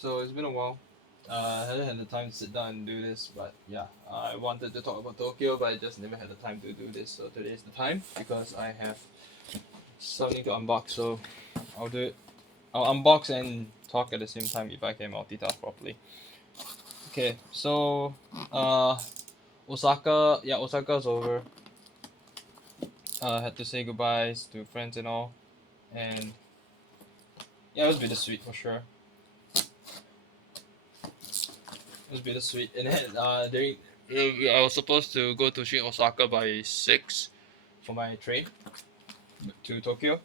So it's been a while. I hadn't had the time to sit down and do this, but yeah, I wanted to talk about Tokyo, but I just never had the time to do this. So today is the time because I have something to unbox. So I'll do it. I'll unbox and talk at the same time if I can multitask properly. Okay, so uh, Osaka. Yeah, Osaka's over. Had to say goodbyes to friends and all, and yeah, it was bittersweet for sure. It was bittersweet, and then I was supposed to go to Osaka by 6 for my train to Tokyo.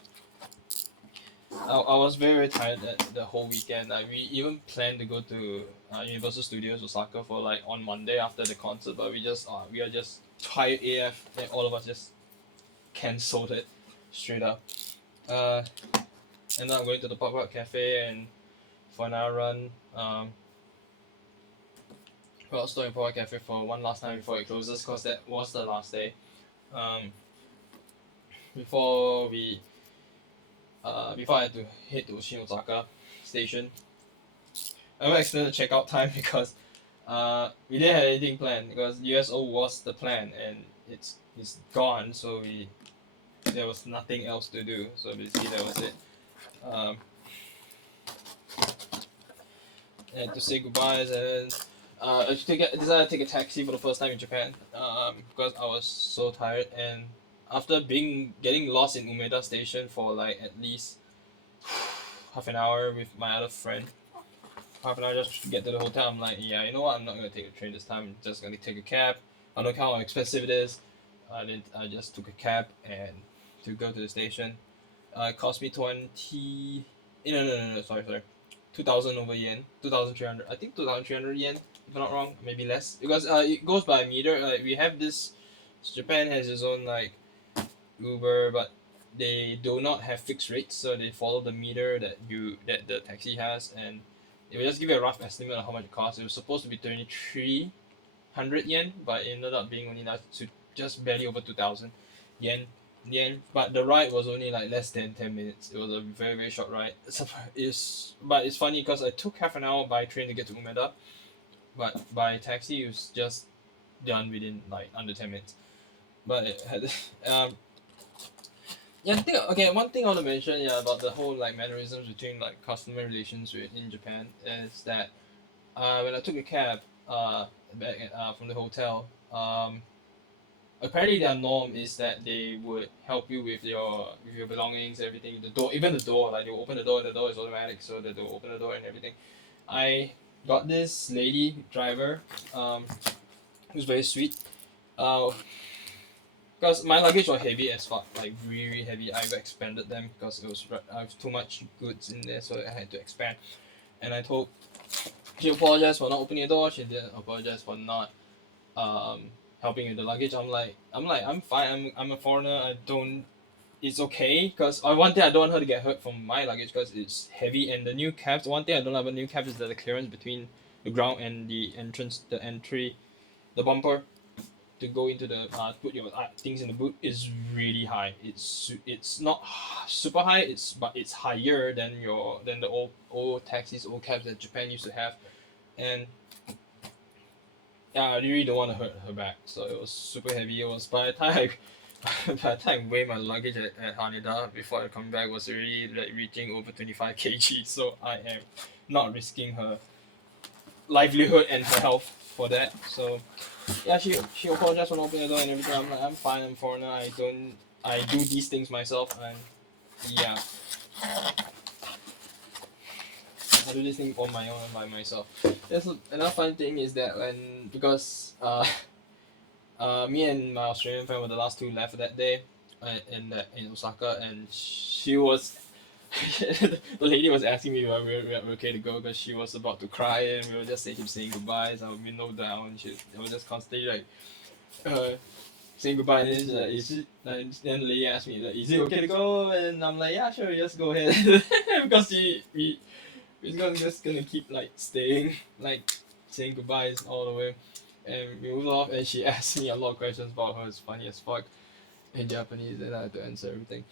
I was very tired the whole weekend. Like we even planned to go to Universal Studios Osaka for like on Monday after the concert, but we are just tired AF, and all of us just cancelled it straight up. Uh, and now I'm going to the pop up cafe and for an hour run. Well, stopping pop up cafe for one last time before it closes, cause that was the last day. Um, before we before I had to head to Shin Osaka station. I went extended checkout time because we didn't have anything planned because USO was the plan and it's gone, so we there was nothing else to do. So basically that was it. Um, and to say goodbyes and I decided to take a taxi for the first time in Japan because I was so tired and after getting lost in Umeda station for like at least half an hour with my other friend. Half an hour just to get to the hotel. I'm like, yeah, you know what? I'm not gonna take a train this time. I'm just gonna take a cab. I don't know how expensive it is. I just took a cab and to go to the station. It cost me 20. No. Sorry. 2,000 over yen. 2,300. I think 2,300 yen. If I'm not wrong, maybe less because it goes by meter. Like we have this. Japan has its own like Uber, but they do not have fixed rates, so they follow the meter that the taxi has, and it will just give you a rough estimate of how much it costs. It was supposed to be 2,300 yen, but it ended up being only like just barely over 2,000 yen. But the ride was only like less than 10 minutes. It was a very short ride. But it's funny because I took half an hour by train to get to Umeda, but by taxi it was just done within like under 10 minutes. But it had yeah, I think okay. One thing I want to mention, yeah, about the whole like mannerisms between like customer relations in Japan is that when I took a cab back from the hotel, apparently their norm is that they would help you with your belongings, everything, the door, even the door. Like they will open the door. The door is automatic, so that they will open the door and everything. I got this lady driver, who's very sweet. Uh, because my luggage was heavy as fuck, like really heavy. I've expanded them because it was I have too much goods in there, so I had to expand. And I told she apologized for not opening the door. She didn't apologize for not um, helping with the luggage. I'm fine. I'm a foreigner. I don't. It's okay because one thing I don't want her to get hurt from my luggage because it's heavy and the new cabs. One thing I don't like about new cabs is that the clearance between the ground and the entrance, the entry, the bumper to go into the put your things in the boot is really high. It's not super high. It's higher than the old taxis, old cabs that Japan used to have, and yeah, I really don't want to hurt her back. So it was super heavy. It was by the time by the time I weighed my luggage at Haneda before I come back was already like reaching over 25 kg. So I am not risking her livelihood and her health for that. So yeah, she apologized for not opening the door and everything. I'm like, I'm fine. I'm a foreigner. I do these things myself, and yeah, I do this thing on my own and by myself. There's another fun thing is that when because me and my Australian friend were the last two left that day, in Osaka, and she was. The lady was asking me if we're okay to go because she was about to cry and we were just saying goodbyes. I would window down. I was just constantly like, uh, saying goodbye and then is it like then the lady asked me like is it okay to go and I'm like yeah sure just go ahead because we're just gonna keep like staying like saying goodbyes all the way and we moved off and she asked me a lot of questions about her. It's funny as fuck in Japanese and I had to answer everything.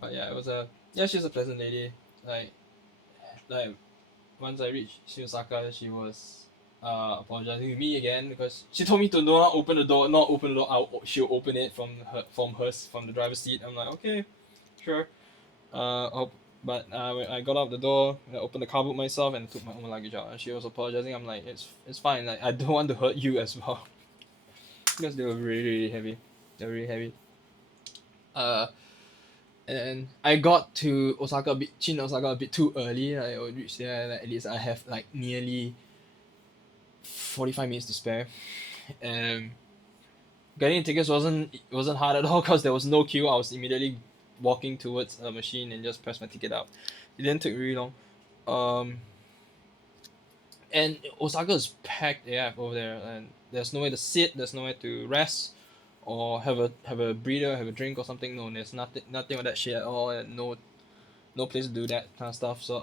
But yeah, it was a yeah she's a pleasant lady like like once I reached Osaka, she was apologizing to me again because she told me to not open the door, not open the door. She'll open it from the driver's seat. I'm like, okay, sure. Oh, but when I got out the door, I opened the car boot myself and took my own luggage out. And she was apologizing. I'm like, it's fine. Like I don't want to hurt you as well because they were really heavy. They were really heavy. Uh, and I got to Osaka a bit too early. I would reach there like, at least I have like nearly 45 minutes to spare. And getting tickets wasn't hard at all because there was no queue. I was immediately walking towards a machine and just press my ticket out. It didn't take really long. Um, and Osaka is packed AF over there, and there's nowhere to sit, there's nowhere to rest, or have a breather, have a drink or something. No, there's nothing of that shit at all, and no place to do that kind of stuff. So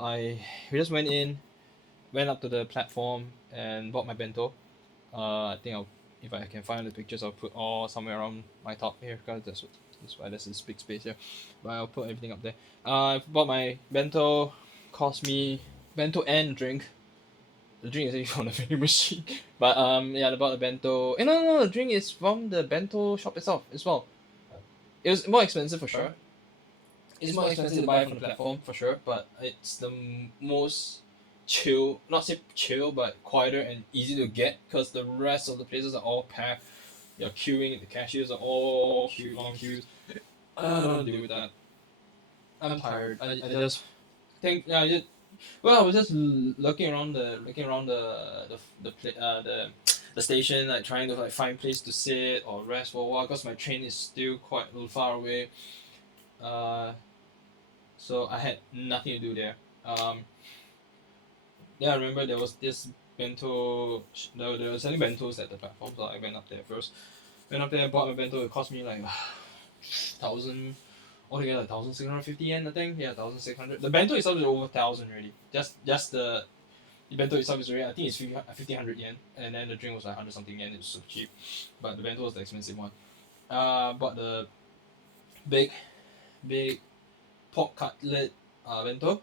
we just went up to the platform and bought my bento. I think if I can find the pictures, I'll put all somewhere around my top here because that's why there's this big space here. But I'll put everything up there. I bought my bento, cost me bento and drink. The drink is actually from the vending machine. But yeah, I bought the bento. No, the drink is from the bento shop itself as well. It was more expensive for sure. It's more expensive to buy from the platform for sure, but it's the most chill, not say chill, but quieter and easy to get because the rest of the places are all packed. You're queuing, the cashiers are all long queues. I don't know what to do with that. I'm tired. I just think yeah, well, I was just looking around the station, like trying to like find place to sit or rest for a while because my train is still quite a little far away. Uh, so I had nothing to do there. Yeah, I remember there was this bento. They were selling bentos at the platform, so I went up there first. Went up there, bought my bento. It cost me like thousand altogether, 1,650 yen. I think. Yeah, 1,600. The bento itself is over 1,000 already. Just the bento itself is already. I think it's 1,500 yen, and then the drink was like 100 something yen. It's so cheap, but the bento was the expensive one. Bought the big, big pork cutlet bento.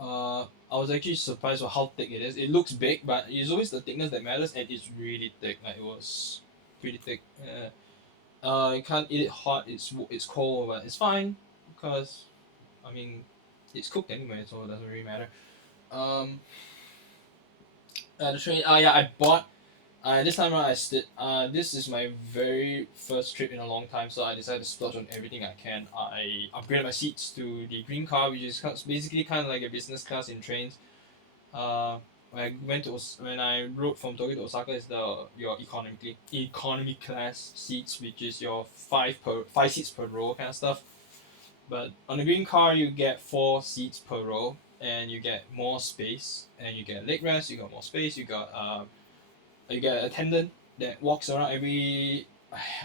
I was actually surprised with how thick it is. It looks big, but it's always the thickness that matters, and it's really thick. Like it was pretty thick. You can't eat it hot. It's cold, but it's fine because I mean it's cooked anyway, so it doesn't really matter. Um, the train. Yeah, I bought. This time around I stayed. This is my very first trip in a long time, so I decided to splurge on everything I can. I upgraded my seats to the green car, which is basically kind of like a business class in trains. When I when I rode from Tokyo to Osaka, is your economy class seats, which is your five seats per row kind of stuff. But on the green car, you get 4 seats per row, and you get more space, and you get leg rest. You got more space. You get an attendant that walks around every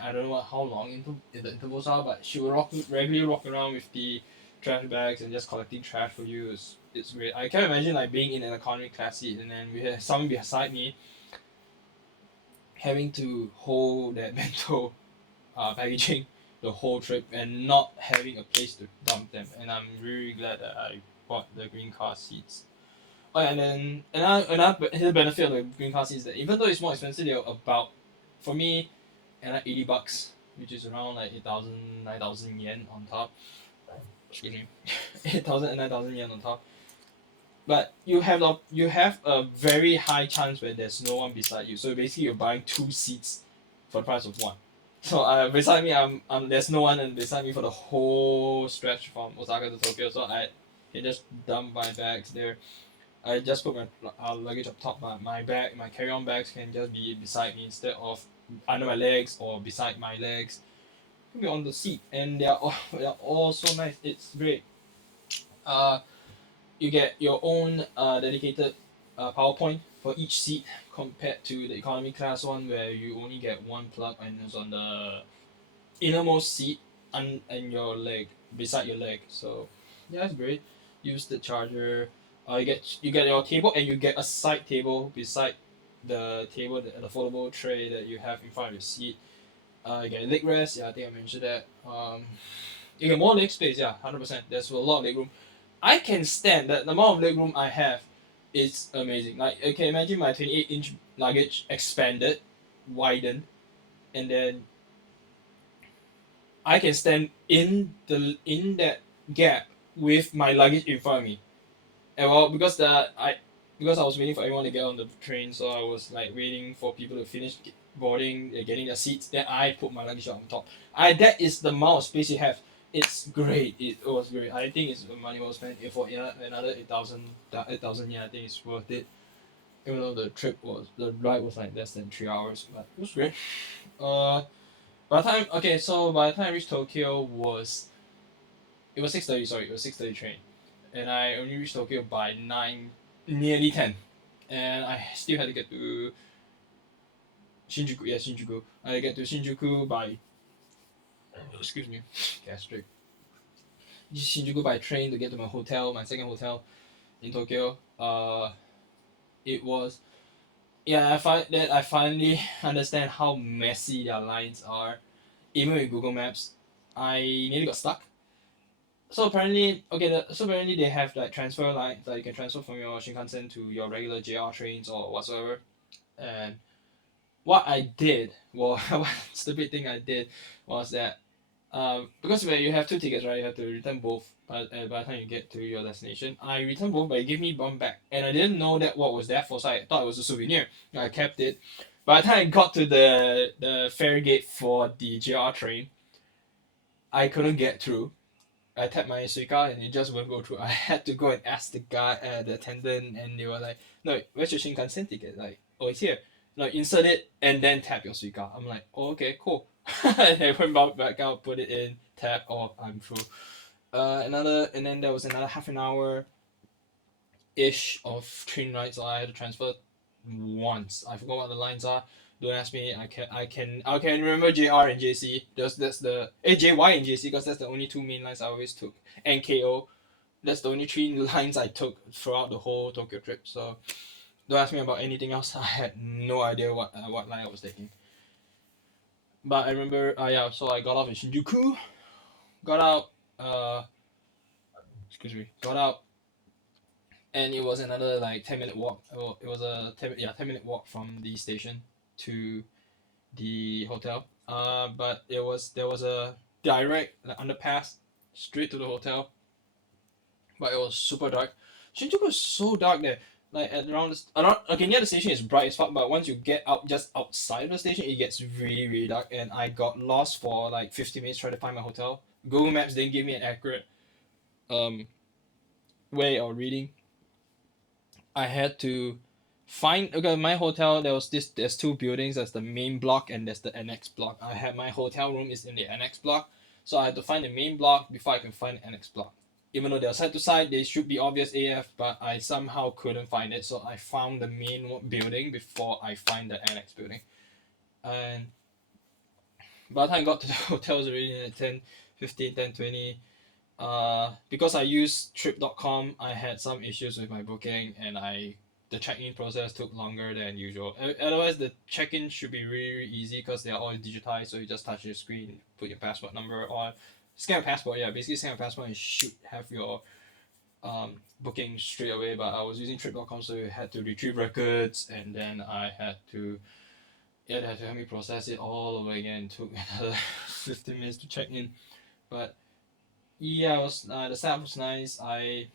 I don't know how long the intervals are, but she will regularly walk around with the trash bags and just collecting trash for you. It's great. I can't imagine like being in an economy class seat and then we have someone beside me having to hold that bento packaging the whole trip and not having a place to dump them. And I'm really glad that I bought the green car seats. Oh, and then another benefit of the green car seats is that even though it's more expensive, they're about for me, and like $80, which is around like 8,000 9,000 yen on top. Excuse me, 8,000 and 9,000 yen on top. But you have a very high chance where there's no one beside you. So basically, you're buying 2 seats for the price of one. So beside me, there's no one and beside me for the whole stretch from Osaka to Tokyo. So I can just dump my bags there. I just put my luggage up top. My carry-on bags can just be beside me instead of under my legs or beside my legs. Can be on the seat, and they're all so nice. It's great. Uh, you get your own dedicated PowerPoint for each seat compared to the economy class one where you only get one plug and it's on the innermost seat and your leg beside your leg. So yeah, it's great. Use the charger. You get your table and you get a side table beside the foldable tray that you have in front of your seat. You get leg rest. Yeah, I think I mentioned that. You get more leg space. Yeah, 100%. There's a lot of leg room. I can stand that the amount of leg room I have. It's amazing. Like, okay, imagine my 28-inch luggage expanded, widened, and then I can stand in that gap with my luggage in front of me. And well, because I was waiting for everyone to get on the train, so I was like waiting for people to finish boarding, getting their seats. Then I put my luggage on top. I That is the amount of space you have. It's great. It was great. I think it's money well spent. For another 8,000, 8,000 yeah, I think it's worth it. Even though the ride was like less than 3 hours, but it was great. Uh, by the time I reached Tokyo was it was 6:30. Sorry, it was 6:30 train, and I only reached Tokyo by 9, nearly 10, and I still had to get to Shinjuku. Yeah, Shinjuku. I get to Shinjuku by excuse me, gastric. Shinjuku by train to get to my hotel, my second hotel in Tokyo. It was yeah. I finally understand how messy their lines are. Even with Google Maps, I nearly got stuck. So apparently they have like transfer lines that you can transfer from your Shinkansen to your regular JR trains or whatsoever. And what I did, well, one stupid thing I did was that because where you have two tickets, right, you have to return both by the time you get to your destination. I returned both, but it gave me one back, and I didn't know that what was that for, so I thought it was a souvenir. I kept it. By the time I got to the ferry gate for the JR train, I couldn't get through. I tapped my Suica and it just wouldn't go through. I had to go and ask the attendant, and they were like, "No, where's your Shinkansen ticket?" Like, "Oh, it's here." No, insert it and then tap your Suica. I'm like, "Oh, okay, cool." And I went back out, put it in, tap, oh, I'm through. And then there was another half an hour ish of train rides. So I had to transfer once. I forgot what the lines are. Don't ask me. I can remember JR and JC. That's the JY and JC because that's the only two main lines I always took. And KO. That's the only three lines I took throughout the whole Tokyo trip. So don't ask me about anything else. I had no idea what line I was taking. But I remember, yeah. So I got off in Shinjuku. Got out. Uh, excuse me. Got out, and it was another like 10-minute walk. Well, it was a 10-minute walk from the station to the hotel. But there was a direct like, underpass straight to the hotel, but it was super dark. Shinjuku is so dark there. Like at around okay, near the station is bright as fuck, but once you get out just outside of the station, it gets really really dark, and I got lost for like 50 minutes trying to find my hotel. Google Maps didn't give me an accurate um way of reading. I had to find okay my hotel. There's two buildings. There's the main block and there's the annex block. I had my hotel room is in the annex block, so I had to find the main block before I can find the annex block. Even though they're side to side, they should be obvious AF, but I somehow couldn't find it, so I found the main building before I find the annex building. And by the time I got to the hotel, it was already at 10, 15, 10, 20. Because I used trip.com, I had some issues with my booking, and the check-in process took longer than usual. Otherwise, the check-in should be really, really easy because they are all digitized. So you just touch your screen, put your passport number, or scan a passport. Yeah, basically scan a passport and you should have your booking straight away. But I was using trip.com, so you had to retrieve records, and then I had to yeah, they had to help me process it all over again. It took another 15 minutes to check in, but yeah, it was the staff was nice. I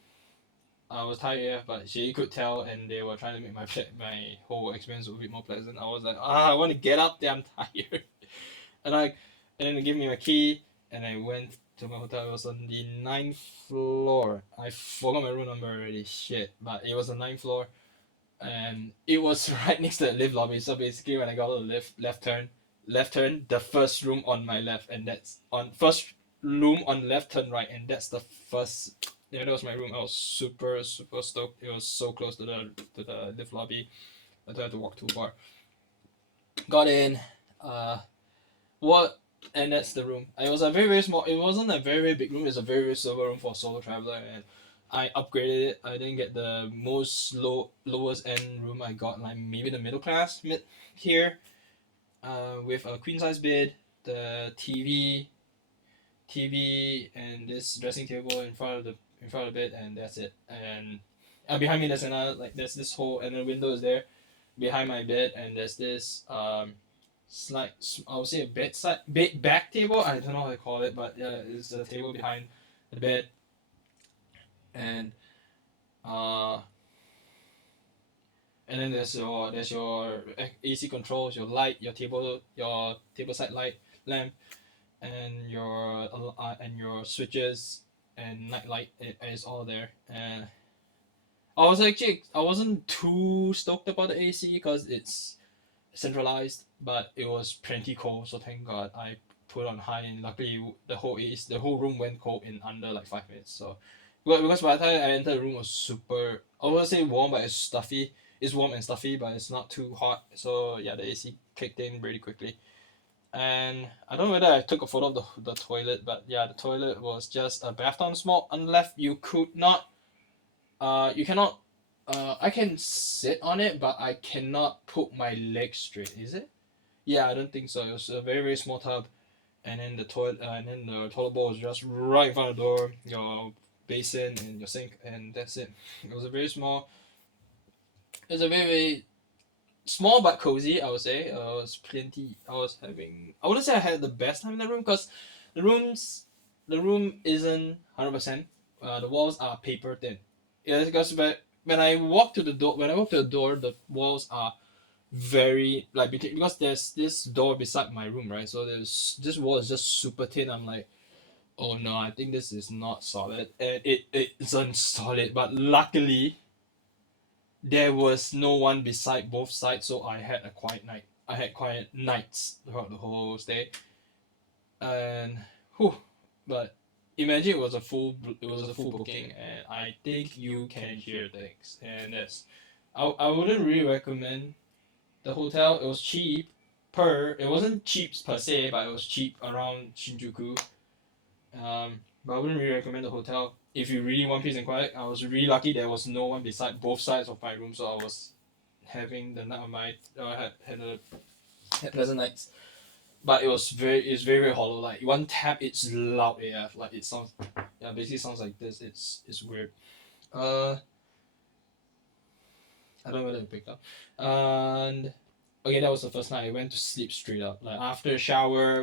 was tired, yeah, but she could tell, and they were trying to make my whole experience a bit more pleasant. I was like, I want to get up there. I'm tired, and I and then they gave me my key, and I went to my hotel. It was on the ninth floor. I forgot my room number already. Shit, but it was the ninth floor, and it was right next to the lift lobby. So basically, when I got on the lift, left turn, the first room on my left, and that's on first room on left turn right, and that's the first. Yeah, that was my room. I was super super stoked. It was so close to the lift lobby. I had to walk to a bar. Got in. Uh, what? And that's the room. It was a very very small. It wasn't a very very big room. It's a very very silver room for a solo traveler, and I upgraded it. I didn't get the most lowest end room. I got like maybe the middle class mid here, with a queen size bed, the TV, and this dressing table in front of the bed, and that's it. And Behind me there's another like there's this hole and the window is there behind my bed, and there's this slide. I would say a bedside bed back table. I don't know how to call it, but yeah, it's a table behind the bed, and uh and then there's your AC controls, your light, your table side light lamp, and your switches and night light. Is all there. And I wasn't too stoked about the AC because it's centralized, but it was plenty cold. So thank God I put on high, and luckily the whole room went cold in under like 5 minutes. So, because by the time I entered the room, it was super. I wouldn't say warm, but it's stuffy. It's warm and stuffy, but it's not too hot. So yeah, the AC kicked in really quickly. And I don't know whether I took a photo of the toilet, but yeah, the toilet was just a bathtub small. On the left, you cannot. I can sit on it, but I cannot put my legs straight. Is it? Yeah, I don't think so. It was a very very small tub, and then the toilet bowl was just right in front of the door. Your basin and your sink, and that's it. It was a very small. It was a very very small but cozy. I would say. It was plenty. I was having. I wouldn't say I had the best time in the room because the rooms, the room isn't 100%. The walls are paper thin. Yeah, because when I walk to the door, the walls are very like because there's this door beside my room, right? So there's this wall is just super thin. I'm like, oh no, I think this is not solid, and it isn't solid. But luckily, there was no one beside both sides, so I had a quiet night. I had quiet nights throughout the whole stay, and whew, but imagine it was a full booking, and I think you can hear things, and I wouldn't really recommend the hotel. It was cheap it wasn't cheap per se, but it was cheap around Shinjuku. But I wouldn't really recommend the hotel if you really want peace and quiet. I was really lucky there was no one beside both sides of my room, so I was having the night of my had pleasant nights. But it's very very hollow. Like one tap, it's loud AF. Like it sounds, yeah, basically sounds like this. It's weird. Uh, I don't know whether it picked up. And okay, that was the first night. I went to sleep straight up. Like after the shower,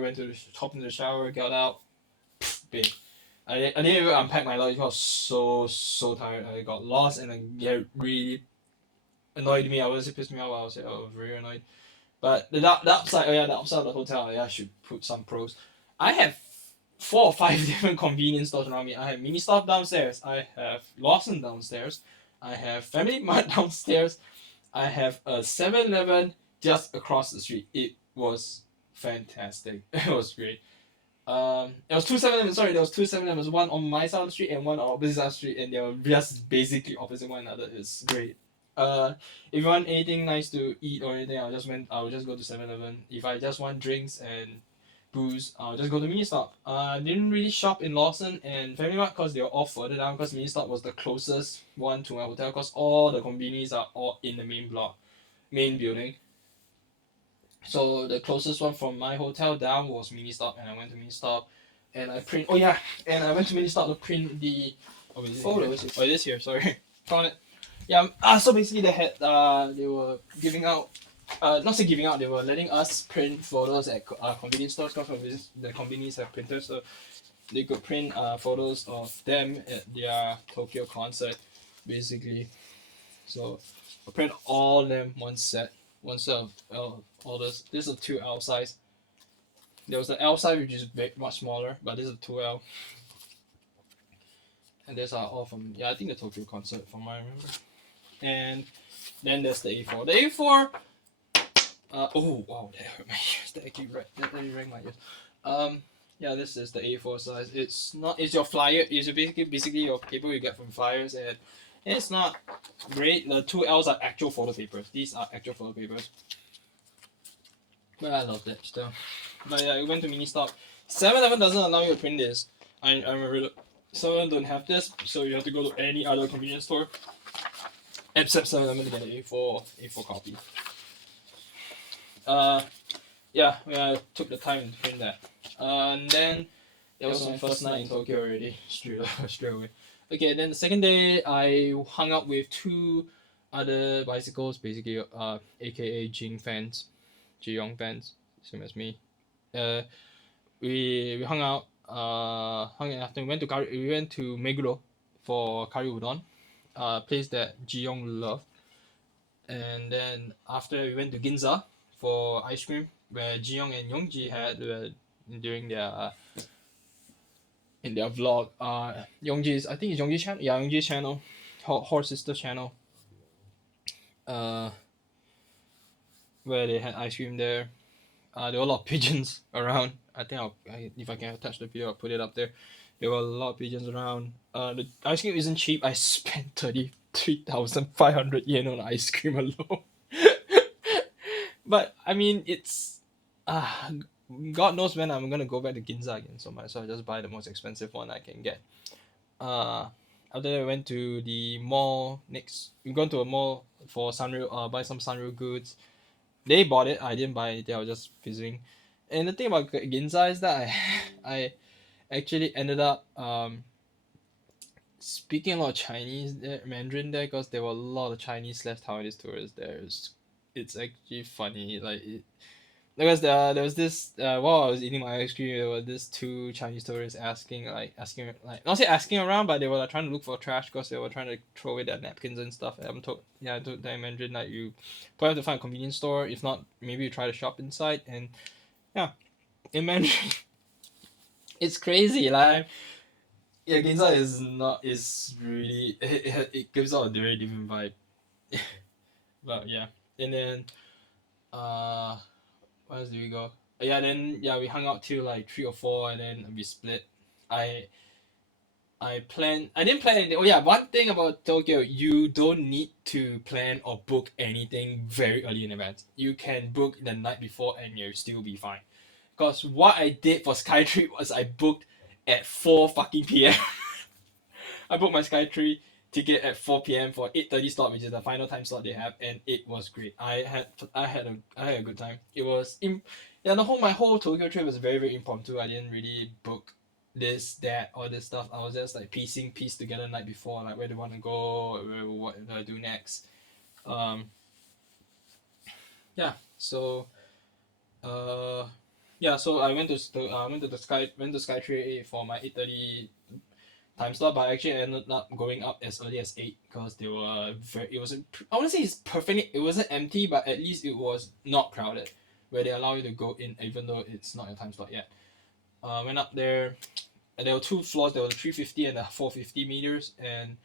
hop into the shower, got out, bed. I didn't even unpack my luggage. I was so tired. I got lost and it really annoyed me. I was it pissed me off. I was very annoyed. But the upside, oh yeah, the upside of the hotel. Yeah, I should put some pros. I have 4 or 5 different convenience stores around me. I have mini stop downstairs. I have Lawson downstairs. I have Family Mart downstairs. I have a 7-Eleven just across the street. It was fantastic. It was great. There was two 7-Eleven. Sorry, there was two 7-Elevens. One on my side of the street and one on opposite side of the street, and they were just basically opposite one another. It's great. Uh, if you want anything nice to eat or anything, I will just go to 7-Eleven. If I just want drinks and booze, I'll just go to Mini Stop. I didn't really shop in Lawson and Family Mart because they were all further down. Because Mini Stop was the closest one to my hotel. Because all the conveniences are all in the main building. So the closest one from my hotel down was Mini Stop, and I went to Mini Stop, and I print. Oh yeah, and I went to Mini Stop to print the photos. Oh, it is here. Sorry, found it. Yeah. So basically they were giving out. Not say giving out. They were letting us print photos at convenience stores because the convenience have printers, so they could print photos of them at their Tokyo concert, basically. So I print all of them one set of all this. This is a 2L size. There was an L size which is much smaller, but this is a 2L. And these are all from I think the Tokyo concert from what I remember. And then there's the A4. The A4. Oh wow, that hurt my ears. That actually rang my ears. Yeah, this is the A4 size. It's your flyer. It's basically your paper you get from flyers, and it's not great. The 2Ls are actual photo papers. These are actual photo papers. But I love that still. But yeah, I went to Mini Stop. 7-Eleven doesn't allow you to print this. I remember 7-Eleven don't have this, so you have to go to any other convenience store except 7-Eleven to get an A4 copy. Yeah, I took the time to print that. And then it was my first night in Tokyo already, straight away. Okay, then the second day I hung out with two other bicycles, basically, aka Jing fans, Jiyong fans, same as me. Uh, we hung out. Hung out after we went to Meguro for curry udon, place that Jiyong loved. And then after we went to Ginza for ice cream, where Jiyong and Yongji had during their in their vlog. Yongji's, I think it's Yongji's channel. Yeah, Yongji's channel, her sister channel. Uh, where they had ice cream there. There were a lot of pigeons around. If I can attach the video, I'll put it up there. There were a lot of pigeons around. The ice cream isn't cheap. I spent 33,500 yen on ice cream alone. But I mean, it's uh, God knows when I'm gonna go back to Ginza again. So might as well just buy the most expensive one I can get. Uh, After that, we went to the mall. Next, we gone to a mall for Sanrio. Buy some Sanrio goods. They bought it. I didn't buy anything. I was just visiting. And the thing about Ginza is that I actually ended up speaking a lot of Chinese there, Mandarin there, because there were a lot of Chinese slash Taiwanese tourists there. It's actually funny. Like because there was this while I was eating my ice cream, there were these two Chinese tourists asking like not say asking around, but they were like trying to look for trash because they were trying to throw away their napkins and stuff. I told them in Mandarin that you probably have to find a convenience store. If not, maybe you try to shop inside. And yeah, in Mandarin, it's crazy. Like yeah, Ginza is really it gives out a very different vibe. But yeah, and then uh where else did we go? Yeah, then yeah, we hung out till like 3 or 4, and then we split. I I didn't plan anything. Oh yeah, one thing about Tokyo, you don't need to plan or book anything very early in advance. You can book the night before and you'll still be fine. Cause what I did for Skytrip was I booked at 4 fucking p.m. I booked my Skytree ticket at 4 p.m. for 8:30 slot, which is the final time slot they have, and it was great. I had a good time. It was yeah, the whole my whole Tokyo trip was very very impromptu. I didn't really book this that all this stuff. I was just like piece together the night before, like where do I want to go, what do I do next. Um, yeah. So uh, yeah. So I went to Skytree for my 8:30 time slot, but I actually ended up going up as early as 8 because they were very. It wasn't. I wouldn't say it's perfect. It wasn't empty, but at least it was not crowded, where they allow you to go in even though it's not your time slot yet. Went up there, and there were two floors. There were the 350 and the 450 meters, and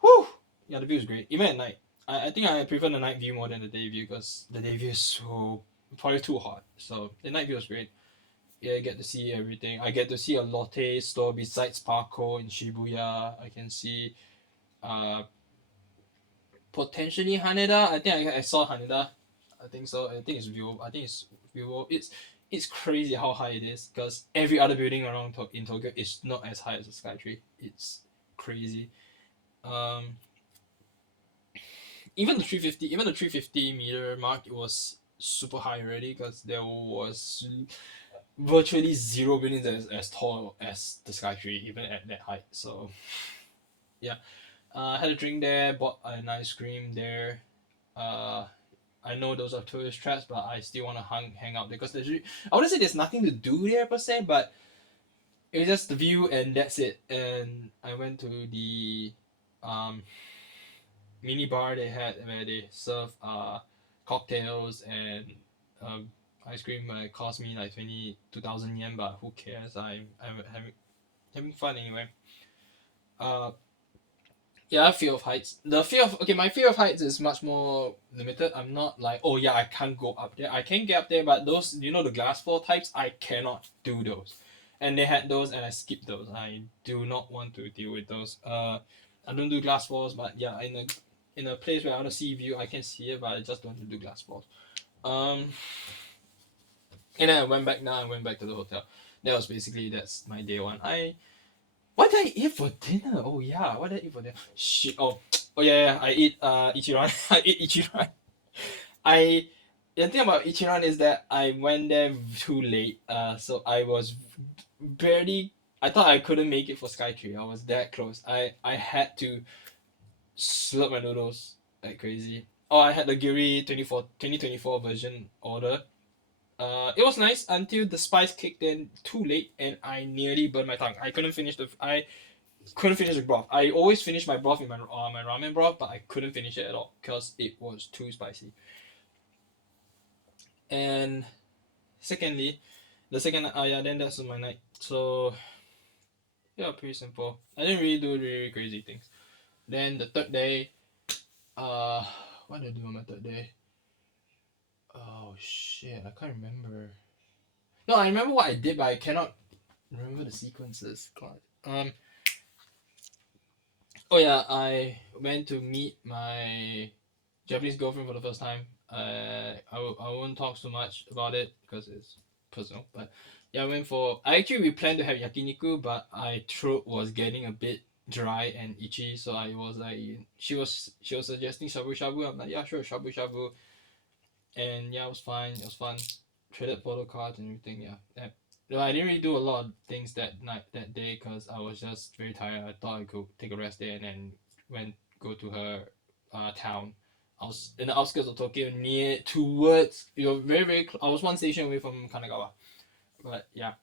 whew, yeah, the view is great. Even at night, I think I prefer the night view more than the day view because the day view is so probably too hot. So the night view is great. Yeah, I get to see everything. I get to see a Lotte store besides Parco in Shibuya. I can see uh potentially Haneda. I think I saw Haneda. I think so. I think it's Vivo. I think it's Vivo. It's crazy how high it is because every other building around in Tokyo is not as high as the Skytree. It's crazy. Um, even the 350 meter mark, it was super high already because there was virtually zero buildings as tall as the Skytree, even at that height. So yeah, I had a drink there, bought an ice cream there. Uh, I know those are tourist traps, but I still want to hang out there because I wouldn't say there's nothing to do there per se, but it was just the view and that's it. And I went to the um, mini bar they had where they serve cocktails and um, ice cream. It cost me like 22,000 yen, but who cares? I'm having fun anyway. Uh, yeah, fear of heights. My fear of heights is much more limited. I'm not like, oh yeah, I can't go up there. I can get up there, but those, the glass floor types, I cannot do those. And they had those, and I skipped those. I do not want to deal with those. I don't do glass floors, but yeah, in a place where I want to see view, I can see it, but I just don't want to do glass floors. Um, and then I went back. Now I went back to the hotel. That's my day one. What did I eat for dinner? Oh yeah, what did I eat for dinner? Shit. Oh yeah. I eat Ichiran. I ate Ichiran. I The thing about Ichiran is that I went there too late. So I was barely I thought I couldn't make it for Skytree. I was that close. I had to slurp my noodles like crazy. Oh, I had the Giri 2024 version order. It was nice until the spice kicked in too late and I nearly burned my tongue. I couldn't finish the broth. I always finish my broth in my ramen broth, but I couldn't finish it at all because it was too spicy. And secondly, the second yeah, then that's my night. So yeah, pretty simple. I didn't really do really crazy things. Then the third day, uh, what did I do on my third day? Oh shit, I can't remember. No, I remember what I did, but I cannot remember the sequences. God. Oh yeah, I went to meet my Japanese girlfriend for the first time. I won't talk so much about it because it's personal. But yeah, I went for. We planned to have yakiniku, but my throat was getting a bit dry and itchy, so I was like, she was suggesting shabu shabu. I'm like, yeah, sure, shabu shabu, and yeah, it was fine. It was fun. Traded photo cards and everything. Yeah. No, I didn't really do a lot of things that day because I was just very tired. I thought I could take a rest day and then went go to her town. I was in the outskirts of Tokyo, near towards very I was one station away from Kanagawa, but yeah,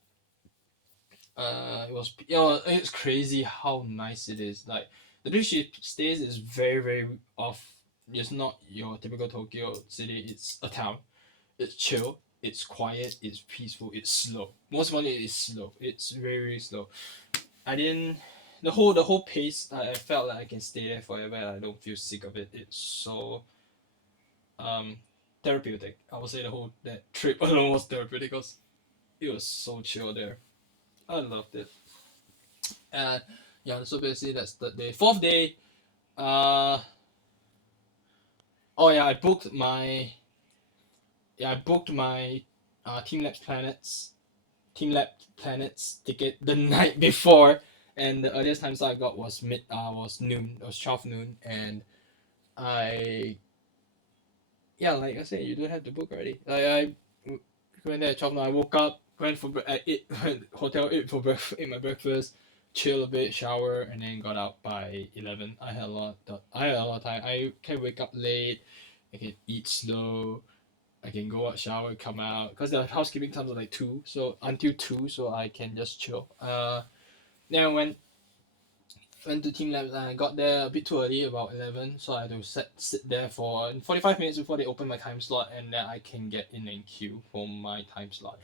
it's crazy how nice it is. Like the place she stays is very off. It's not your typical Tokyo city. It's a town. It's chill. It's quiet. It's peaceful. It's slow. Most importantly, it's slow. It's very slow. I didn't. The whole pace. I felt like I can stay there forever. And I don't feel sick of it. It's so um therapeutic. I would say the whole that trip alone was therapeutic because it was so chill there. I loved it. And yeah, so basically that's third day. Fourth day. Uh oh yeah, I booked my Team Lab Planets ticket the night before, and the earliest time slot I got was noon. It was 12 noon, and I like I said, you don't have to book already. I went there at 12 noon. I woke up, went for I ate hotel, ate for breakfast, ate my breakfast, chill a bit, shower, and then got out by 11. I had a lot of time. I can wake up late. I can eat slow. I can go out, shower, come out, because the housekeeping times are like 2, so until 2, so I can just chill. Then I went to Team Labs and I got there a bit too early, about 11, so I had to sit there for 45 minutes before they open my time slot, and then I can get in and queue for my time slot.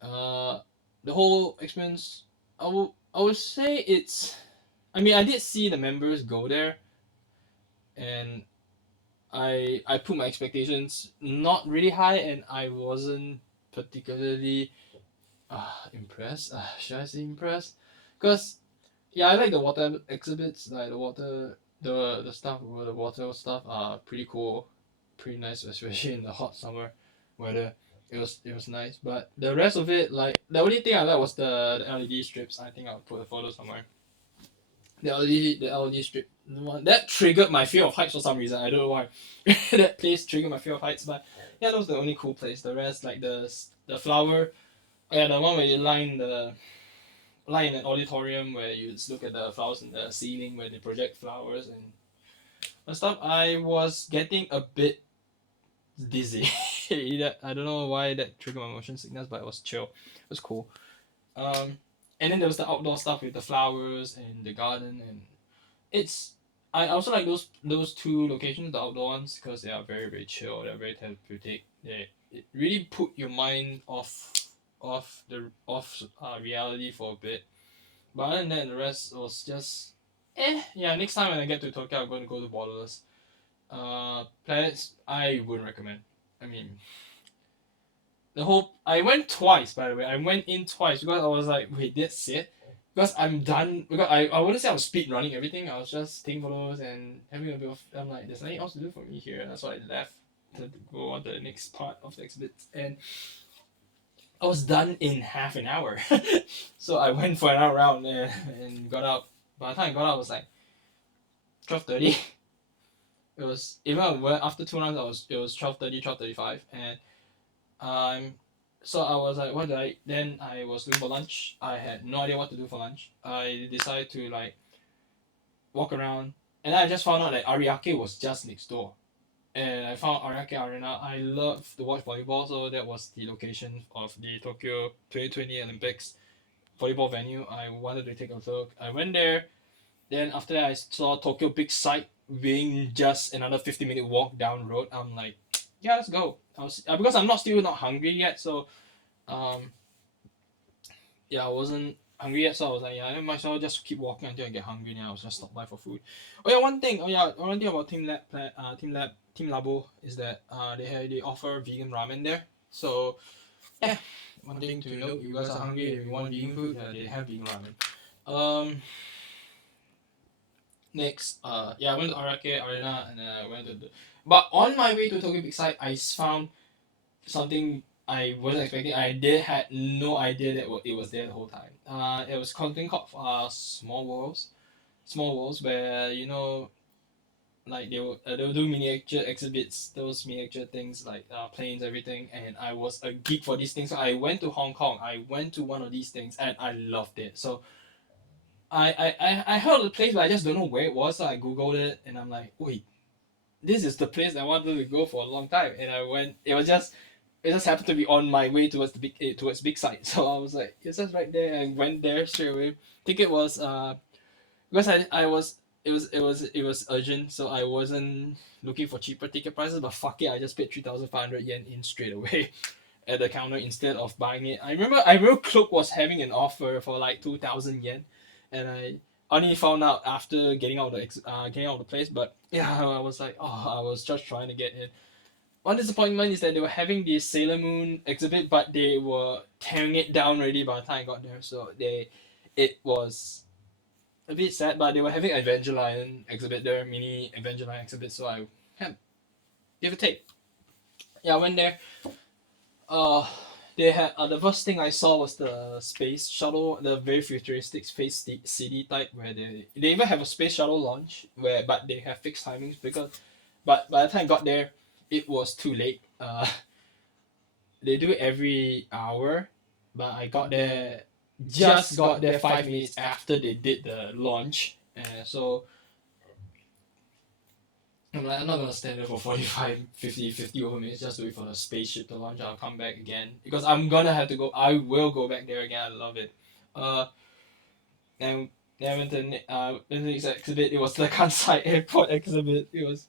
Uh, the whole experience, I would say it's. I mean, I did see the members go there, and I put my expectations not really high, and I wasn't particularly impressed. Should I say impressed? Because yeah, I like the water exhibits, like the stuff with the water stuff are pretty cool, pretty nice, especially in the hot summer weather. It was nice, but the rest of it, like the only thing I like was the LED strips. I think I'll put a photo somewhere. The LED strip, the one that triggered my fear of heights for some reason. I don't know why. That place triggered my fear of heights, but yeah, that was the only cool place. The rest, like the flower, yeah, the one where you line in an auditorium where you just look at the flowers in the ceiling where they project flowers and stuff. I was getting a bit dizzy. I don't know why that triggered my motion sickness, but it was chill. It was cool. Um, and then there was the outdoor stuff with the flowers and the garden, and it's. I also like those two locations, the outdoor ones, because they are very chill. They're very therapeutic. It really put your mind off reality for a bit. But other than that, the rest was just Yeah, next time when I get to Tokyo, I'm going to go to Borderless. Planets, I wouldn't recommend. I mean, I went twice, by the way. I went in twice because I was like, wait, that's it? Because I'm done. Because I wouldn't say I was speed running everything. I was just taking photos and having a bit of. I'm like, there's nothing else to do for me here. That's why I left to go on to the next part of the exhibit. And I was done in half an hour. So I went for another round and got out. By the time I got out, it was like 12:30. It was even after 2 rounds. It was 12:30, 12:35, and um So I was like, what do I? Then I was doing for lunch. I had no idea what to do for lunch. I decided to like walk around, and then I just found out that Ariake was just next door. And I found Ariake Arena. I love to watch volleyball, so that was the location of the Tokyo 2020 Olympics volleyball venue. I wanted to take a look. I went there. Then after that, I saw Tokyo Big Sight being just another 50-minute walk down road. I'm like, yeah, let's go. I was because I'm not hungry yet, so um yeah, I wasn't hungry yet, so I was like, yeah, I might as well just keep walking until I get hungry. And I was just stop by for food. Oh yeah, one thing. Oh yeah, one thing about Team Labo is that they offer vegan ramen there. So yeah, one thing to note: if you guys are hungry and you want vegan food, they have vegan ramen. Um, next, yeah, I went to Arake Arena and then I went to the. But on my way to Tokyo Big Sight, I found something I wasn't expecting. I did had no idea that it was there the whole time. It was something called small worlds where like they will do miniature exhibits, those miniature things like planes, everything. And I was a geek for these things. So I went to Hong Kong. I went to one of these things and I loved it. So I heard of the place, but I just don't know where it was. So I googled it and I'm like, wait, this is the place I wanted to go for a long time. And I went. It just happened to be on my way towards big site. So I was like, it's just right there. I went there straight away. Ticket was because I was it was urgent, so I wasn't looking for cheaper ticket prices. But fuck it, I just paid 3,500 yen in straight away at the counter instead of buying it. I remember Cloak was having an offer for like 2,000 yen, and I only found out after getting out of the place. But yeah, I was like, oh, I was just trying to get in. One disappointment is that they were having the Sailor Moon exhibit, but they were tearing it down already by the time I got there. So it was a bit sad, but they were having Evangelion exhibit there, mini Evangelion exhibit. So I had give a take. Yeah, I went there. Uh, they had the first thing I saw was the space shuttle, the very futuristic city type, where they even have a space shuttle launch but they have fixed timings because, but by the time I got there, it was too late. They do it every hour, but I got there 5 minutes after they did the launch. So I'm like, I'm not gonna stand there for 45, 50 over minutes just to wait for the spaceship to launch. I'll come back again because I'm gonna have to go. I will go back there again. I love it. Uh, and then went to the next exhibit. It was the Kansai Airport exhibit. It was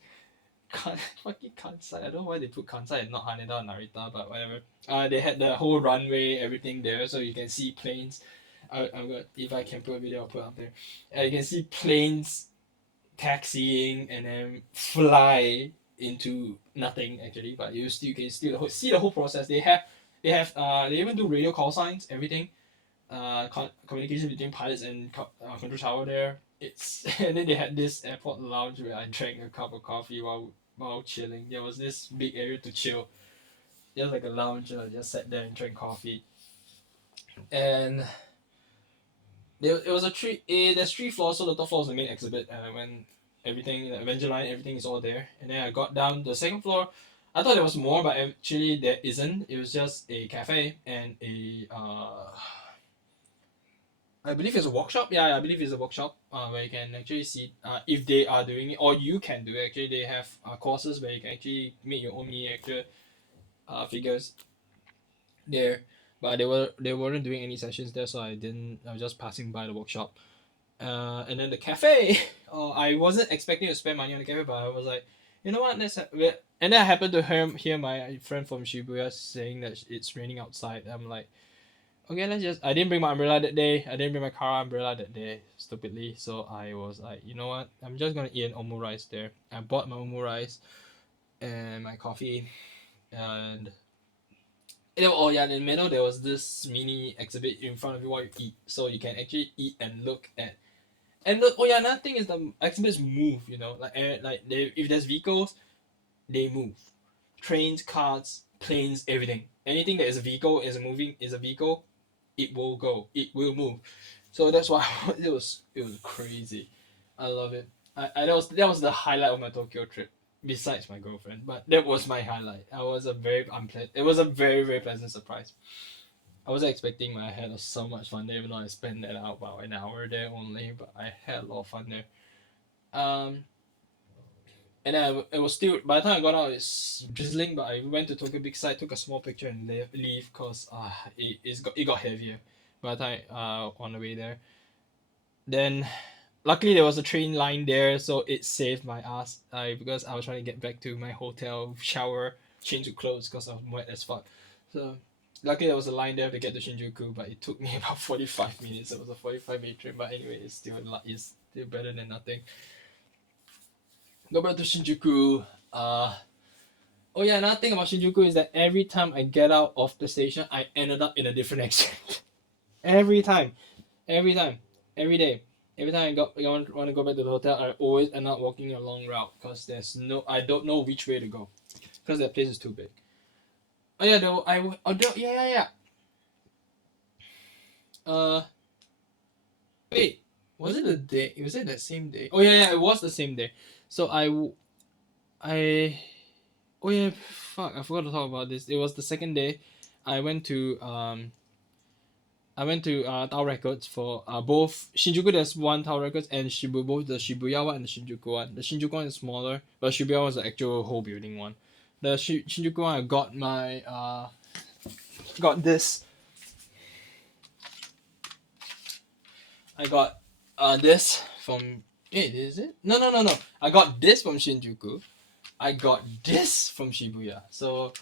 fucking Kansai. I don't know why they put Kansai and not Haneda or Narita, but whatever. They had the whole runway, everything there, so you can see planes. I'm gonna if I can put a video, I'll put it up there. You can see planes taxiing and then fly into nothing actually, but you can still see the whole process. They even do radio call signs, everything. Communication between pilots and control tower there. It's and then they had this airport lounge where I drank a cup of coffee while chilling. There was this big area to chill. Just like a lounge, I just sat there and drank coffee. And it was there's 3 floors, so the top floor was the main exhibit, and I went everything, the Evangelion, everything is all there. And then I got down the second floor. I thought there was more, but actually there isn't. It was just a cafe and a I believe it's a workshop. Yeah, I believe it's a workshop where you can actually see if they are doing it, or you can do it. Actually, they have courses where you can actually make your own miniature figures there. But they weren't doing any sessions there, so I didn't. I was just passing by the workshop. And then the cafe. Oh, I wasn't expecting to spend money on the cafe, but I was like, you know what? And then I happened to hear my friend from Shibuya saying that it's raining outside. I'm like, okay, let's just. I didn't bring my umbrella that day. I didn't bring my car umbrella that day, stupidly. So I was like, you know what? I'm just gonna eat an omurice there. I bought my omurice and my coffee, and oh yeah, in the middle there was this mini exhibit in front of you while you eat, so you can actually eat and look at. And oh yeah, another thing is the exhibits move. Like if there's vehicles, they move. Trains, cars, planes, everything. Anything that is a vehicle is a vehicle. It will go. It will move. So that's why it was crazy. I love it. That was the highlight of my Tokyo trip. besides my girlfriend. But that was my highlight. I was a very It was a very very pleasant surprise. I wasn't expecting, but I had so much fun there. Even though I spent that out about an hour there only, but I had a lot of fun there. Um, and then it was still, by the time I got out, it's drizzling. But I went to Tokyo Big Sight, took a small picture, and leave because it got heavier by the time on the way there. Then luckily there was a train line there, so it saved my ass. Because I was trying to get back to my hotel, shower, change to clothes because I was wet as fuck. So luckily there was a line there to get to Shinjuku, but it took me about 45 minutes. It was a 45-minute trip, but anyway, it's still better than nothing. Go back to Shinjuku. Oh yeah, another thing about Shinjuku is that every time I get out of the station, I ended up in a different exit. every time, every time, every day. Every time want to go back to the hotel, I always end up walking a long route because I don't know which way to go because that place is too big. Oh yeah, yeah. Uh, wait, was it the day? Was it that same day? Oh yeah, it was the same day. So I oh yeah, fuck, I forgot to talk about this. It was the second day. I went to Tower Records for both Shinjuku. There's one Tower Records and Shibu, both the Shibuya one and the Shinjuku one. The Shinjuku one is smaller, but Shibuya was the actual whole building one. The Shinjuku one, I got my got this. I got this from. Wait, is it? No. I got this from Shinjuku. I got this from Shibuya. So,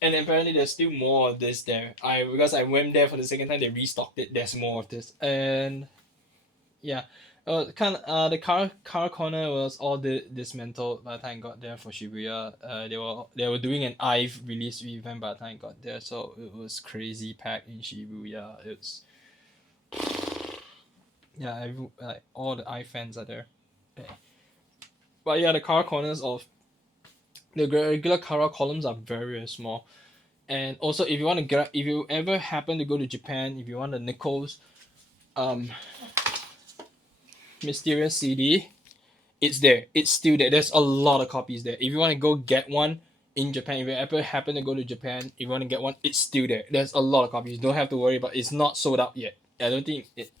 and apparently there's still more of this there. Because I went there for the second time, they restocked it. There's more of this, and yeah. The car corner was all dismantled by the time I got there for Shibuya. They were doing an IVE release event by the time I got there, so it was crazy packed in Shibuya. It's yeah, like all the IVE fans are there. Yeah. But yeah, the car corners of the regular car columns are very very small. And also, if you ever happen to go to Japan, if you want the Nichols um mysterious CD, it's there. It's still there. There's a lot of copies there. If you want to go get one in Japan, if you ever happen to go to Japan, if you want to get one, it's still there. There's a lot of copies. Don't have to worry about it's not sold out yet. I don't think it.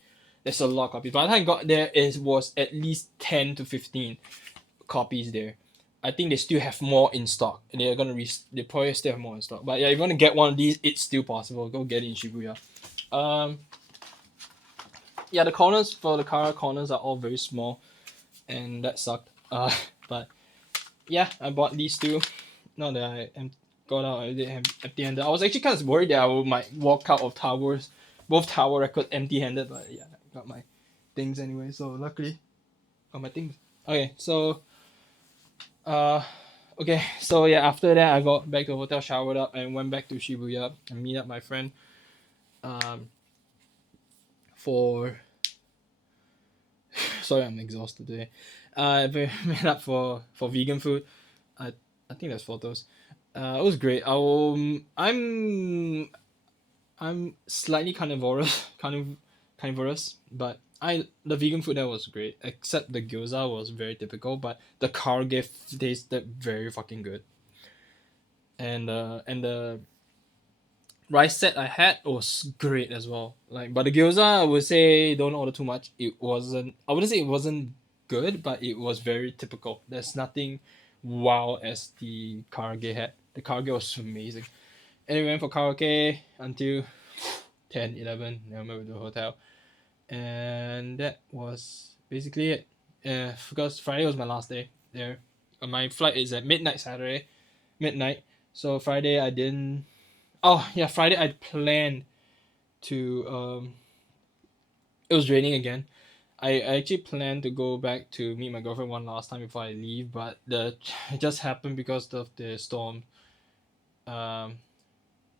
There's a lot of copies. By the time I got there, it was at least 10 to 15 copies there. I think they still have more in stock. They probably still have more in stock. But yeah, if you want to get one of these, it's still possible. Go get it in Shibuya. Um, yeah, the corners for the car corners are all very small, and that sucked. But yeah, I bought these two. Not that got out empty-handed. I was actually kind of worried that might walk out of both Tower Records empty-handed. But yeah, I got my things anyway. So luckily, got my things. Okay, so uh, okay, so yeah, after that I got back to the hotel, showered up, and went back to Shibuya and meet up my friend. Um, for sorry, I'm exhausted today. Met up for vegan food. I think there's photos. It was great. I'm slightly carnivorous, but the vegan food there was great. Except the gyoza was very typical, but the karaage tasted very fucking good. And the rice set I had was great as well. But the gyoza, I would say don't order too much. I wouldn't say it wasn't good, but it was very typical. There's nothing wow as the karaage had. The karaage was amazing. And we went for karaoke until 10, 11. Then we went to the hotel. And that was basically it. Because Friday was my last day there. My flight is at midnight Saturday. Midnight. So Friday I didn't. Oh yeah, Friday I planned to. It was raining again. I actually planned to go back to meet my girlfriend one last time before I leave, but it just happened because of the storm. Um,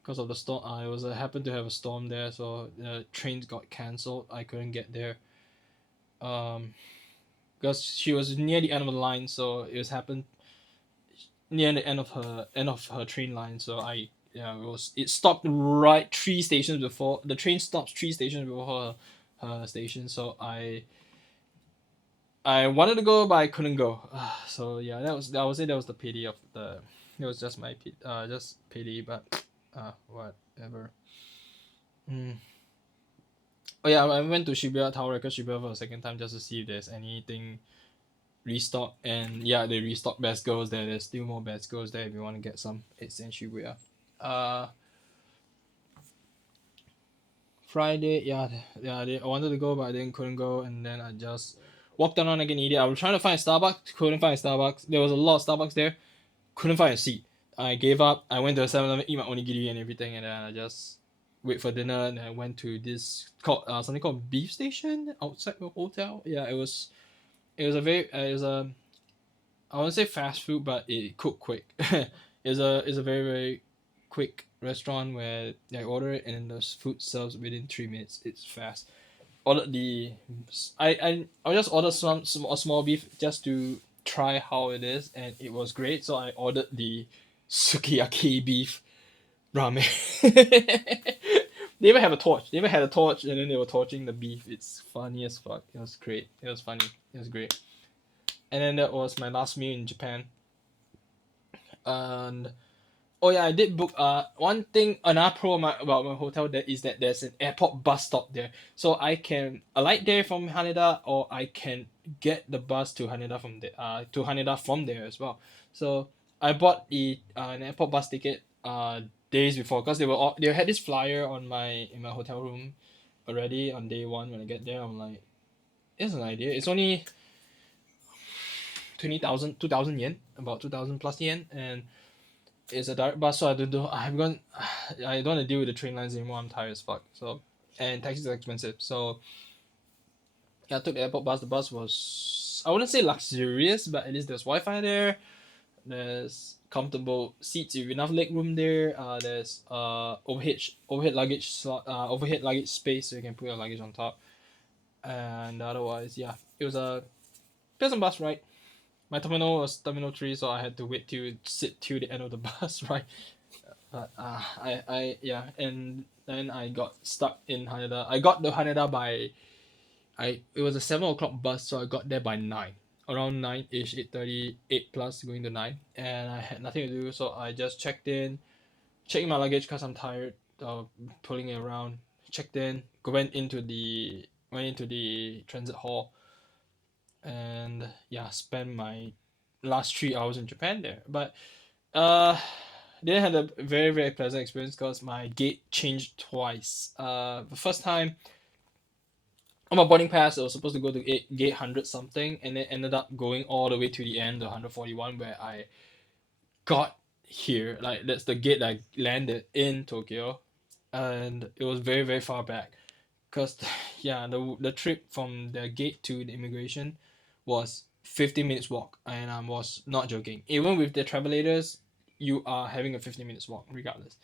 because of the storm, I happened to have a storm there, so the trains got cancelled. I couldn't get there. Um, because she was near the end of the line, so it was happened near the end of her train line. So it stopped right 3 stations before the train stops 3 stations before her station. So I wanted to go, but I couldn't go. So yeah, I would say that was the pity of the. It was just just pity, but whatever. Mm. Oh yeah, I went to Shibuya Tower Record Shibuya for a second time just to see if there's anything restock, and yeah, they restock best girls there. There's still more best girls there if you want to get some. It's in Shibuya. Uh, Friday, yeah, I wanted to go, but I didn't couldn't go, and then I just walked around like an idiot. I was trying to find a Starbucks, couldn't find a Starbucks. There was a lot of Starbucks there, couldn't find a seat. I gave up. I went to a 7-Eleven, eat my onigiri and everything, and then I just wait for dinner. And I went to this called something called Beef Station outside the hotel. Yeah, it was a very it was a I won't say fast food, but it cooked quick. It's a very very quick restaurant where I order it and then the food serves within 3 minutes. It's fast. Ordered the I just ordered some a small beef just to try how it is, and it was great. So I ordered the sukiyaki beef ramen. They even have a torch. They even had a torch, and then they were torching the beef. It's funny as fuck. It was great. It was funny. It was great. And then that was my last meal in Japan. And oh yeah, I did book. One thing, another pro about my hotel there is that there's an airport bus stop there, so I can alight there from Haneda, or I can get the bus to Haneda from there. To Haneda from there as well. So I bought an airport bus ticket days before, because they had this flyer on my in my hotel room already on day one. When I get there, I'm like, it's an idea. It's only 20,000, 2,000 yen, about 2,000 plus yen, and it's a direct bus, so I don't want to deal with the train lines anymore. I'm tired as fuck. So, and taxis are expensive. So yeah, I took the airport bus. The bus was, I wouldn't say luxurious, but at least there's Wi-Fi there. There's comfortable seats with enough leg room there. There's overhead luggage space, so you can put your luggage on top. And otherwise, yeah, it was a pleasant bus ride. My terminal was terminal 3, so I had to wait to sit till the end of the bus ride. But yeah, and then I got stuck in Haneda. I got to Haneda by it was a 7 o'clock bus, so I got there by 9, around 9 ish, 8:30, 8 plus going to 9, and I had nothing to do, so I just checked in my luggage because I'm tired of pulling it around. Checked in, went into the transit hall, and yeah, spent my last 3 hours in Japan there. But uh didn't have a very very pleasant experience because my gate changed twice. The first time on my boarding pass, I was supposed to go to gate 100 something, and it ended up going all the way to the end, the 141, where I got here. Like that's the gate that I landed in Tokyo, and it was very very far back. Cause yeah, the trip from the gate to the immigration was 15 minutes walk, and I was not joking. Even with the travelators, you are having a 15 minutes walk regardless.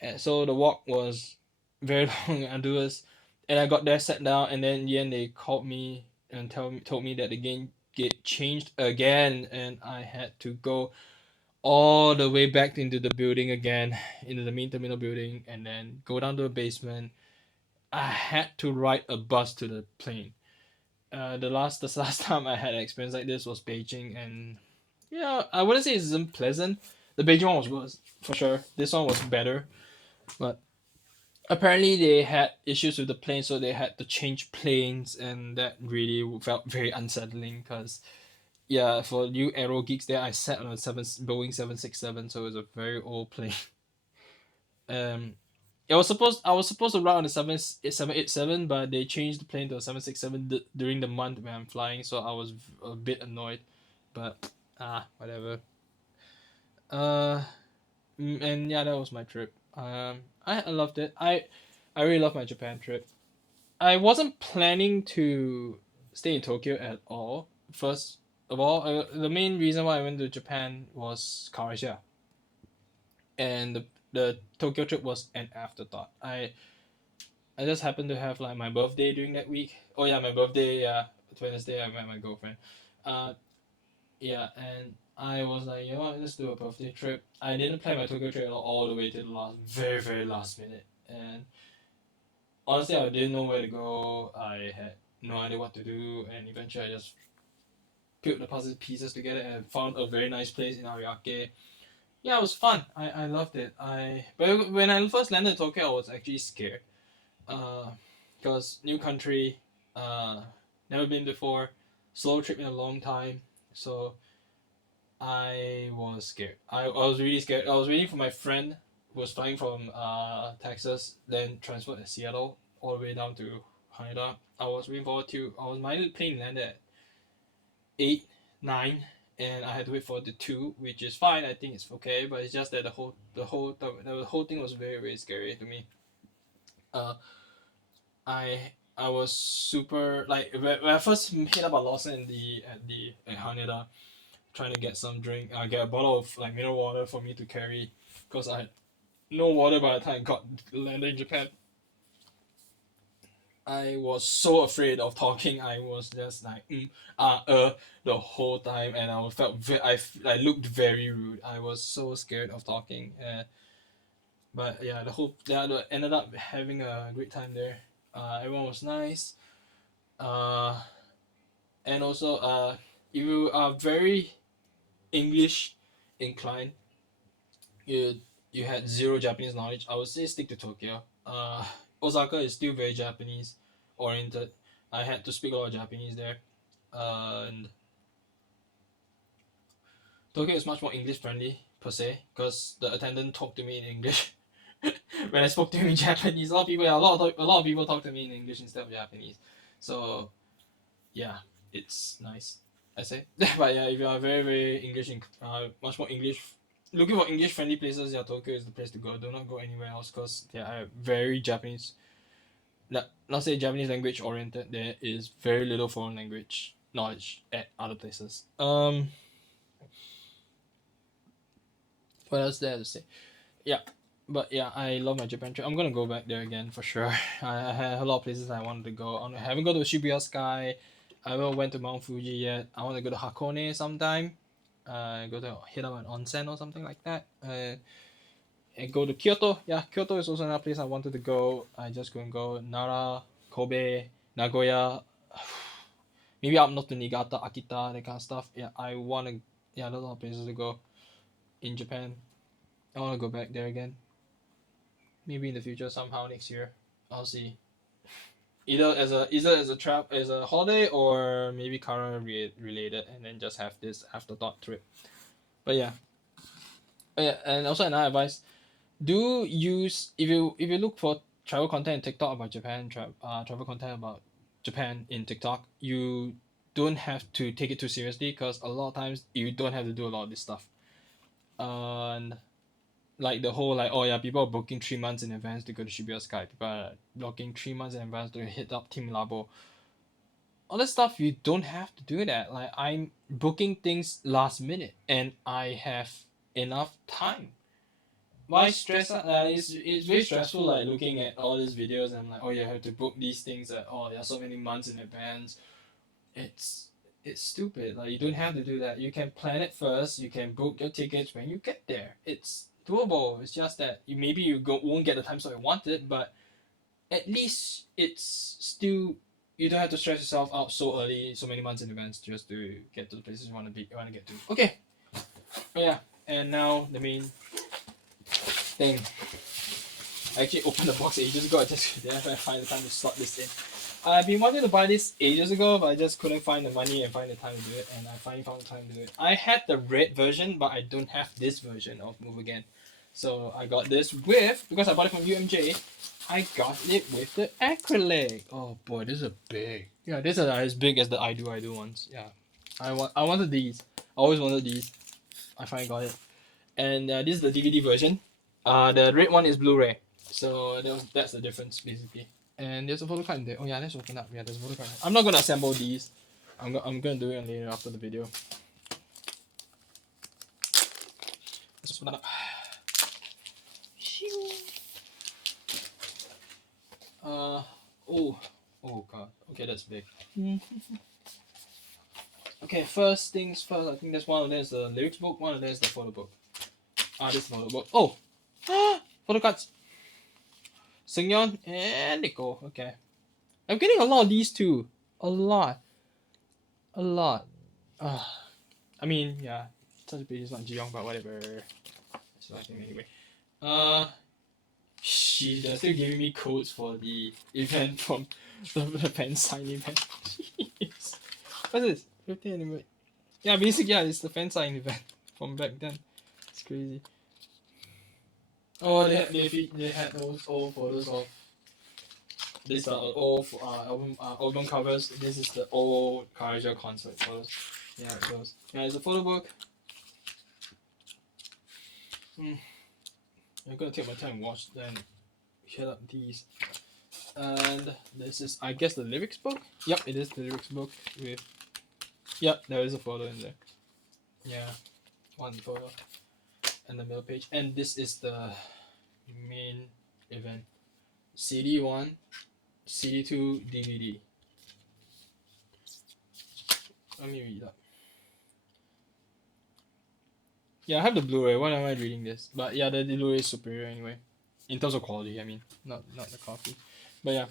And so the walk was very long and arduous, and I got there, sat down, and then in the end they called me and told me that the gate changed again, and I had to go all the way back into the building again, into the main terminal building, and then go down to the basement. I had to ride a bus to the plane. The last time I had an experience like this was Beijing, and yeah, I wouldn't say it's unpleasant. The Beijing one was worse for sure. This one was better, but apparently they had issues with the plane, so they had to change planes, and that really felt very unsettling. Cause yeah, for you aero geeks, there I sat on a Boeing 767, so it was a very old plane. Um, I was supposed to ride on the 787, but they changed the plane to a 767 during the month when I'm flying, so I was a bit annoyed. But whatever. Uh, and yeah, that was my trip. I loved it. I really love my Japan trip. I wasn't planning to stay in Tokyo at all. First of all, the main reason why I went to Japan was Croatia, and the Tokyo trip was an afterthought. I just happened to have like my birthday during that week. Oh yeah, my birthday. Yeah, Wednesday I met my girlfriend. Uh, yeah, and I was like, you know what, let's do a birthday trip. I didn't plan my Tokyo trip all the way to the last, very very last minute, and honestly, I didn't know where to go. I had no idea what to do, and eventually I just put the puzzle pieces together and found a very nice place in Ariake. Yeah, it was fun. I loved it. But when I first landed in Tokyo, I was actually scared. Because new country, never been before, slow trip in a long time, so I was scared. I was really scared. I was waiting for my friend who was flying from Texas, then transferred to Seattle, all the way down to Haneda. I was waiting forward to. My plane landed at 8, 9, and I had to wait for the 2, which is fine. I think it's okay, but it's just that the whole thing was very very scary to me. Uh, I was super like when I first hit up a Lawson at Haneda, trying to get some drink. Get a bottle of like mineral water for me to carry, because I had no water by the time I got landed in Japan. I was so afraid of talking. I was just like the whole time, and I looked very rude. I was so scared of talking. But yeah, ended up having a great time there. Everyone was nice. Uh, and also if you are very English inclined, you you had zero Japanese knowledge, I would say stick to Tokyo. Osaka is still very Japanese oriented. I had to speak a lot of Japanese there. And Tokyo is much more English friendly per se, because the attendant talked to me in English when I spoke to him in Japanese. A lot of people talk to me in English instead of Japanese. So yeah, it's nice. I say, but yeah, if you are very very English, much more English, looking for English friendly places, yeah, Tokyo is the place to go. Do not go anywhere else, because they are very Japanese. Not say Japanese language oriented. There is very little foreign language knowledge at other places. What else there to say? Yeah, but yeah, I love my Japan trip. I'm gonna go back there again for sure. I had a lot of places I wanted to go. I haven't gone to Shibuya Sky. I haven't went to Mount Fuji yet. I want to go to Hakone sometime. Go to hit up an onsen or something like that. And go to Kyoto. Yeah, Kyoto is also another place I wanted to go. I just couldn't go. Nara, Kobe, Nagoya. Maybe up north to Niigata, Akita, that kind of stuff. Yeah, I wanna. Yeah, there's a lot of places to go in Japan. I wanna go back there again. Maybe in the future, somehow next year. I'll see. Either as a trap as a holiday, or maybe related, and then just have this afterthought trip. But yeah. Yeah, and also another advice: do use if you look for travel content in TikTok about Japan, travel content about Japan in TikTok, you don't have to take it too seriously, because a lot of times you don't have to do a lot of this stuff. And like the whole like, oh yeah, people are booking 3 months in advance to go to Shibuya Sky. People are booking 3 months in advance to hit up Team Labo. All this stuff, you don't have to do that. Like, I'm booking things last minute, and I have enough time. Why stress out? It's very stressful, like looking at all these videos, and I'm like, oh yeah, I have to book these things at, oh, there are so many months in advance. It's it's stupid. Like, you don't have to do that. You can plan it first. You can book your tickets when you get there. It's doable. It's just that won't get the time slot you wanted, but at least it's still, you don't have to stress yourself out so early, so many months in advance, just to get to the places you want to get to. Okay. Oh yeah, and now the main thing. I actually opened the box ages ago. I just didn't find the time to slot this in. I've been wanting to buy this ages ago, but I just couldn't find the money and find the time to do it, and I finally found the time to do it. I had the red version, but I don't have this version of Move Again. So I got this because I bought it from UMJ, I got it with the acrylic. Oh boy, this is big. Yeah, this is as big as the I Do ones. Yeah, I wanted these. I always wanted these. I finally got it. And this is the DVD version. The red one is Blu-ray. So that's the difference basically. And there's a photo card in there. Oh yeah, let's open up. Yeah, there's a photo card. I'm not gonna assemble these. I'm gonna do it later after the video. Let's open up. Oh god. Okay, that's big. Okay, first things first. I think that's one of them is the lyrics book. One of them is the photo book. This photo book. Oh, photo cards. Seungyeon and Nico. Okay, I'm getting a lot of these too. a lot, a lot. I mean, yeah, such a page is not Jiyong, but whatever. So I think anyway. They're still giving me codes for the event from the fan sign event. Jeez. What's this? 15 anyway. Yeah, basically, yeah, it's the fan sign event from back then. It's crazy. Oh, they had those old photos of this old album covers. This is the old Kaiser concert photos. Yeah, those. Yeah, it's a photo book. I'm gonna take my time and watch then shut up these. And this is, I guess, the lyrics book. Yep, it is the lyrics book with. Yep, there is a photo in there. Yeah, one photo, and the middle page. And this is the main event. CD 1, CD 2, DVD. Let me read up. Yeah, I have the Blu-ray. Why am I reading this? But yeah, the Blu-ray is superior anyway, in terms of quality. I mean, not the copy. But yeah,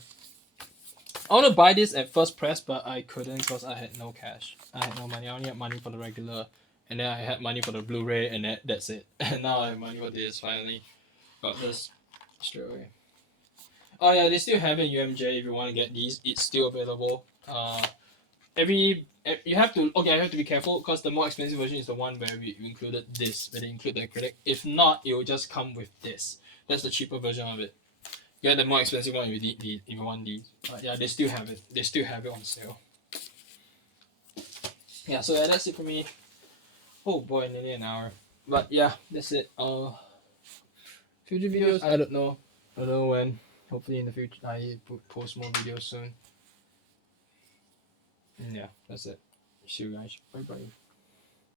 I want to buy this at first press, but I couldn't because I had no cash. I had no money. I only had money for the regular, and then I had money for the Blu-ray, and that's it. And now I have money for this. Finally, got this straight away. Oh yeah, they still have it in UMJ if you want to get these. It's still available. You have to I have to be careful because the more expensive version is the one where we included this, where they include the acrylic. If not, it will just come with this. That's the cheaper version of it. Yeah, the more expensive one if you want these. But yeah, they still have it. They still have it on sale. Yeah, so yeah, that's it for me. Oh boy, nearly an hour. But yeah, that's it. Future videos, I don't know. I don't know when. Hopefully in the future I post more videos soon. And yeah, that's it. See you guys. Bye bye.